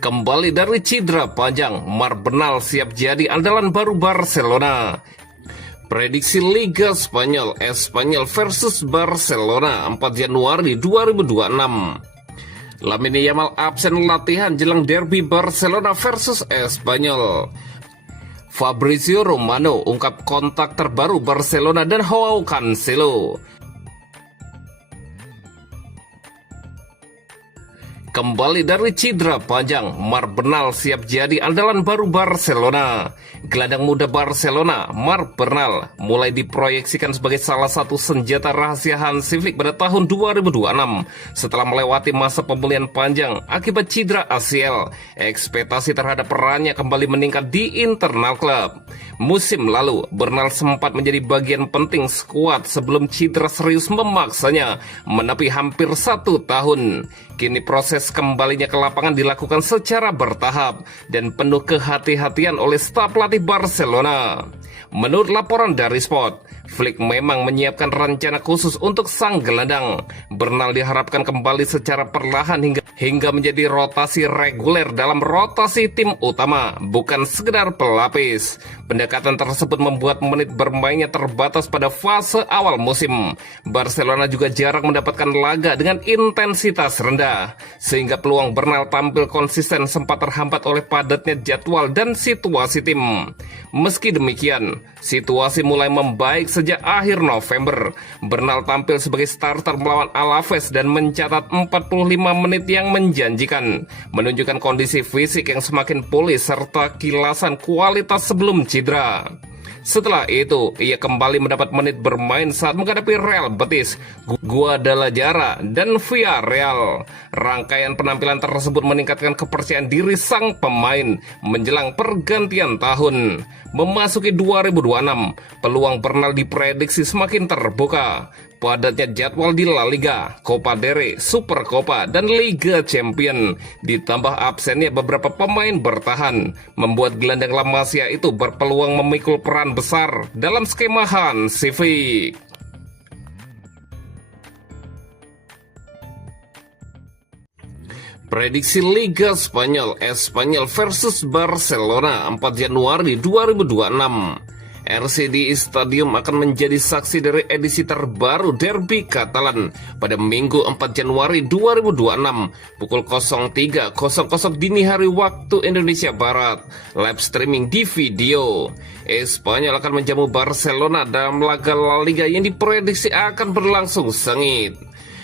Kembali dari cedera panjang, Marbenal siap jadi andalan baru Barcelona. Prediksi Liga Spanyol, Espanyol versus Barcelona 4 Januari 2026. Lamine Yamal absen latihan jelang derby Barcelona versus Espanyol. Fabrizio Romano ungkap kontak terbaru Barcelona dan Joao Cancelo. Kembali dari cedera panjang, Marbenal siap jadi andalan baru Barcelona. Gelandang muda Barcelona, Marbenal, mulai diproyeksikan sebagai salah satu senjata rahasia Hansi Flick pada tahun 2026. Setelah melewati masa pemulihan panjang akibat cedera ACL, ekspektasi terhadap perannya kembali meningkat di internal klub. Musim lalu, Bernal sempat menjadi bagian penting skuad sebelum cedera serius memaksanya menepi hampir 1 tahun. Kini proses kembalinya ke lapangan dilakukan secara bertahap dan penuh kehati-hatian oleh staf pelatih Barcelona. Menurut laporan dari Sport, Flick memang menyiapkan rencana khusus untuk sang gelandang. Bernal diharapkan kembali secara perlahan hingga menjadi rotasi reguler dalam rotasi tim utama, bukan sekedar pelapis. Pendekatan tersebut membuat menit bermainnya terbatas pada fase awal musim. Barcelona juga jarang mendapatkan laga dengan intensitas rendah, sehingga peluang Bernal tampil konsisten sempat terhambat oleh padatnya jadwal dan situasi tim. Meski demikian, situasi mulai membaik sejak akhir November. Bernal tampil sebagai starter melawan Alaves dan mencatat 45 menit yang menjanjikan, menunjukkan kondisi fisik yang semakin pulih serta kilasan kualitas sebelum cedera. Setelah itu, ia kembali mendapat menit bermain saat menghadapi Real Betis, Guadalajara, dan Villarreal. Rangkaian penampilan tersebut meningkatkan kepercayaan diri sang pemain menjelang pergantian tahun. Memasuki 2026, peluang Bernal diprediksi semakin terbuka. Padatnya jadwal di La Liga, Copa del Rey, Super Copa, dan Liga Champion, ditambah absennya beberapa pemain bertahan, membuat gelandang La Masia itu berpeluang memikul peran besar dalam skema Hansi Flick. Prediksi Liga Spanyol, Espanyol versus Barcelona 4 Januari 2026. RCD Stadium akan menjadi saksi dari edisi terbaru Derby Catalan pada Minggu 4 Januari 2026 pukul 03.00 dini hari waktu Indonesia Barat. Live streaming di video. Espanyol akan menjamu Barcelona dalam laga La Liga yang diprediksi akan berlangsung sengit.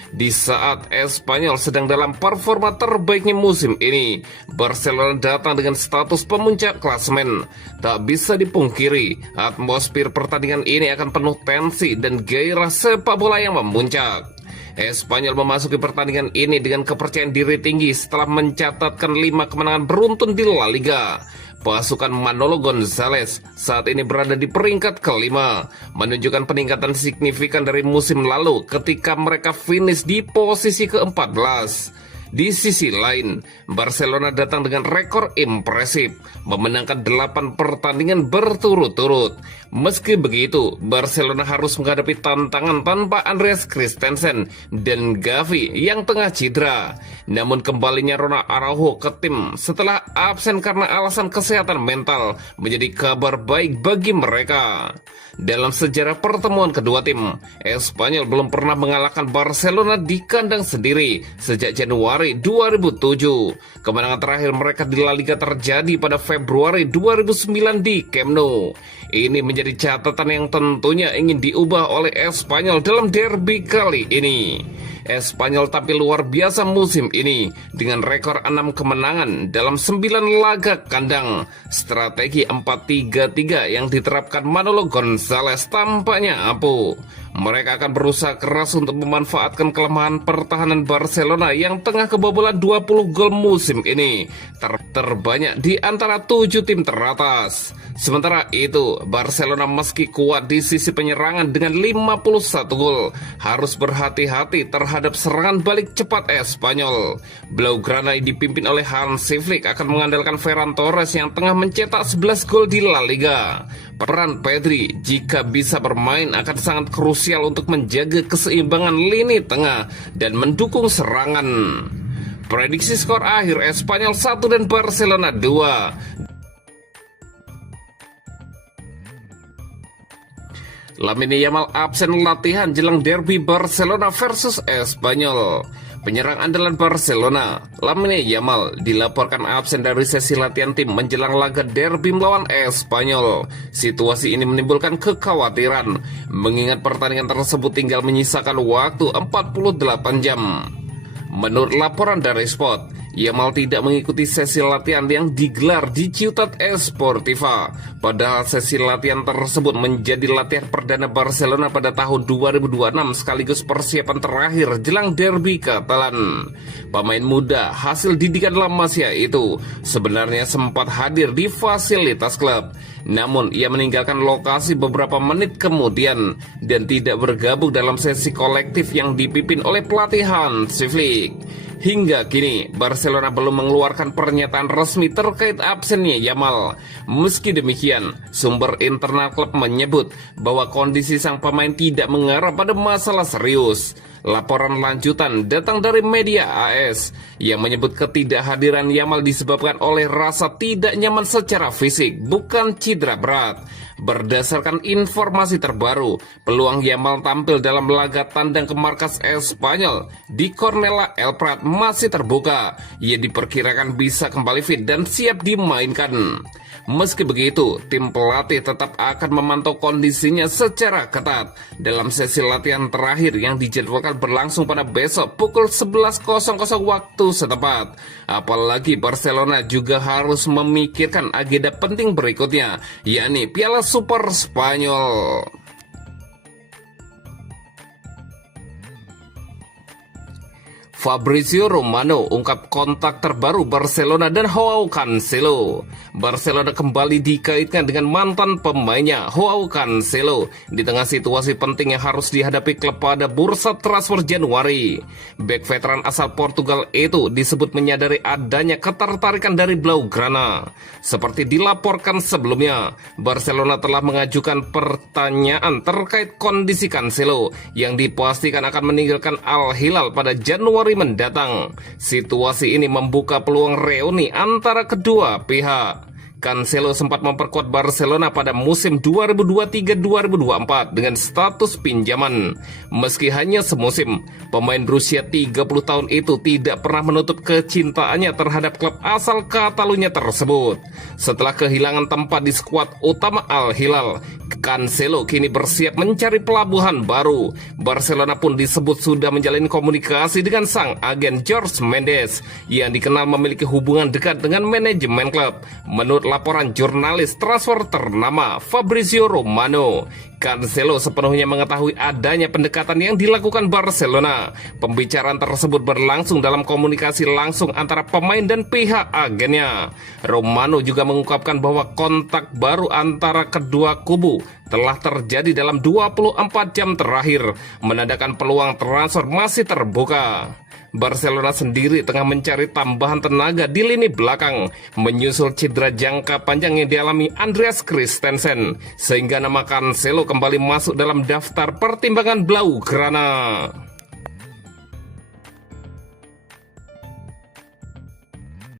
Di saat Espanyol sedang dalam performa terbaiknya musim ini, Barcelona datang dengan status pemuncak klasemen. Tak bisa dipungkiri, atmosfer pertandingan ini akan penuh tensi dan gairah sepak bola yang memuncak. Espanyol memasuki pertandingan ini dengan kepercayaan diri tinggi setelah mencatatkan 5 kemenangan beruntun di La Liga. Pasukan Manolo Gonzalez saat ini berada di peringkat kelima, menunjukkan peningkatan signifikan dari musim lalu ketika mereka finish di posisi ke-14. Di sisi lain, Barcelona datang dengan rekor impresif, memenangkan 8 pertandingan berturut-turut. Meski begitu, Barcelona harus menghadapi tantangan tanpa Andreas Christensen dan Gavi yang tengah cedera. Namun kembalinya Ronald Araujo ke tim setelah absen karena alasan kesehatan mental menjadi kabar baik bagi mereka. Dalam sejarah pertemuan kedua tim, Espanyol belum pernah mengalahkan Barcelona di kandang sendiri sejak Januari 2007. Kemenangan terakhir mereka di La Liga terjadi pada Februari 2009 di Camp Nou. Ini menjadi catatan yang tentunya ingin diubah oleh Espanyol dalam derby kali ini. Espanyol tampil luar biasa musim ini dengan rekor 6 kemenangan dalam 9 laga kandang. Strategi 4-3-3 yang diterapkan Manolo Gonzalez tampaknya ampuh. Mereka akan berusaha keras untuk memanfaatkan kelemahan pertahanan Barcelona yang tengah kebobolan 20 gol musim ini, terbanyak di antara 7 tim teratas. Sementara itu, Barcelona meski kuat di sisi penyerangan dengan 51 gol, harus berhati-hati terhadap serangan balik cepat Espanyol. Blaugrana dipimpin oleh Hansi Flick akan mengandalkan Ferran Torres yang tengah mencetak 11 gol di La Liga. Peran Pedri jika bisa bermain akan sangat krusial untuk menjaga keseimbangan lini tengah dan mendukung serangan. Prediksi skor akhir Espanyol 1 dan Barcelona 2. Lamine Yamal absen latihan jelang derby Barcelona versus Espanyol. Penyerang andalan Barcelona, Lamine Yamal, dilaporkan absen dari sesi latihan tim menjelang laga derby melawan Espanyol. Situasi ini menimbulkan kekhawatiran, mengingat pertandingan tersebut tinggal menyisakan waktu 48 jam. Menurut laporan dari Sport, Yamal tidak mengikuti sesi latihan yang digelar di Ciutat Esportiva. Padahal sesi latihan tersebut menjadi latihan perdana Barcelona pada tahun 2026 sekaligus persiapan terakhir jelang derby Katalan. Pemain muda hasil didikan La Masia itu sebenarnya sempat hadir di fasilitas klub. Namun ia meninggalkan lokasi beberapa menit kemudian dan tidak bergabung dalam sesi kolektif yang dipimpin oleh pelatih Hansi Flick. Hingga kini, Barcelona belum mengeluarkan pernyataan resmi terkait absennya Yamal. Meski demikian, sumber internal klub menyebut bahwa kondisi sang pemain tidak mengarah pada masalah serius. Laporan lanjutan datang dari media AS yang menyebut ketidakhadiran Yamal disebabkan oleh rasa tidak nyaman secara fisik, bukan cedera berat. Berdasarkan informasi terbaru, peluang Yamal tampil dalam laga tandang ke markas Espanyol di Cornellà El Prat masih terbuka. Ia diperkirakan bisa kembali fit dan siap dimainkan. Meski begitu, tim pelatih tetap akan memantau kondisinya secara ketat dalam sesi latihan terakhir yang dijadwalkan berlangsung pada besok pukul 11.00 waktu setempat. Apalagi Barcelona juga harus memikirkan agenda penting berikutnya, yakni Piala Super Spanyol. Fabrizio Romano ungkap kontak terbaru Barcelona dan Joao Cancelo. Barcelona kembali dikaitkan dengan mantan pemainnya Joao Cancelo di tengah situasi penting yang harus dihadapi klub pada bursa transfer Januari. Bek veteran asal Portugal itu disebut menyadari adanya ketertarikan dari Blaugrana. Seperti dilaporkan sebelumnya, Barcelona telah mengajukan pertanyaan terkait kondisi Cancelo yang dipastikan akan meninggalkan Al Hilal pada Januari mendatang. Situasi ini membuka peluang reuni antara kedua pihak. Cancelo sempat memperkuat Barcelona pada musim 2023-2024 dengan status pinjaman. Meski hanya semusim, pemain berusia 30 tahun itu tidak pernah menutup kecintaannya terhadap klub asal Catalunya tersebut. Setelah kehilangan tempat di skuad utama Al Hilal, Cancelo kini bersiap mencari pelabuhan baru. Barcelona pun disebut sudah menjalin komunikasi dengan sang agen Jorge Mendes yang dikenal memiliki hubungan dekat dengan manajemen klub. Menurut laporan jurnalis transfer ternama Fabrizio Romano, Cancelo sepenuhnya mengetahui adanya pendekatan yang dilakukan Barcelona. Pembicaraan tersebut berlangsung dalam komunikasi langsung antara pemain dan pihak agennya. Romano juga mengungkapkan bahwa kontak baru antara kedua kubu telah terjadi dalam 24 jam terakhir, menandakan peluang transfer masih terbuka. Barcelona sendiri tengah mencari tambahan tenaga di lini belakang, menyusul cedera jangka panjang yang dialami Andreas Christensen, sehingga nama Cancelo kembali masuk dalam daftar pertimbangan Blaugrana.